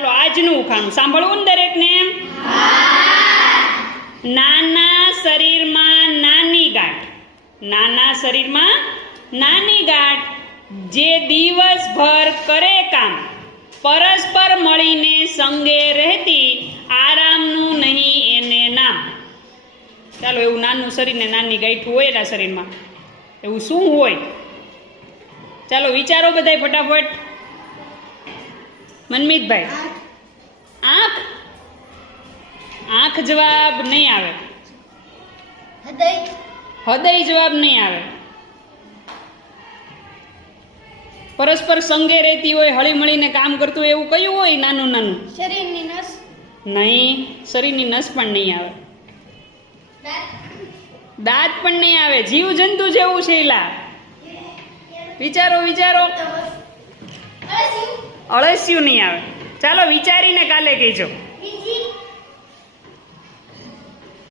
ચાલો, આજનું ઉખાણું. સાંભળવું ને દરેકને? નાના શરીરમાં નાની ગાંઠ. નાના શરીરમાં નાની ગાંઠ. જે દિવસભર કરે કામ, પરસ્પર મળીને સંગે રહેતી આરામનું નહીં એને નામ. ચાલો, એવું નાનું શરીરને નાની ગાંઠું હોય એના શરીરમાં. એવું શું હોય? ચાલો, વિચારો બધાય ફટાફટ. મનમીતભાઈ. આંખ. આંખ જવાબ નહીં આવે. હૃદય. હૃદય જવાબ નહીં આવે. પરસ્પર સંગે રહેતી હોય હળી મળીને કામ કરતું એવું કયું હોય નાનું નાનું? શરીરની નસ. નહીં શરીરની નસ પણ નહીં આવે. દાંત. પણ નહીં આવે. જીવ જંતુ જેવું છે એલા વિચારો વિચારો. અળસિયું નહીં આવે. ચાલો વિચારીને કાલે કહેજો.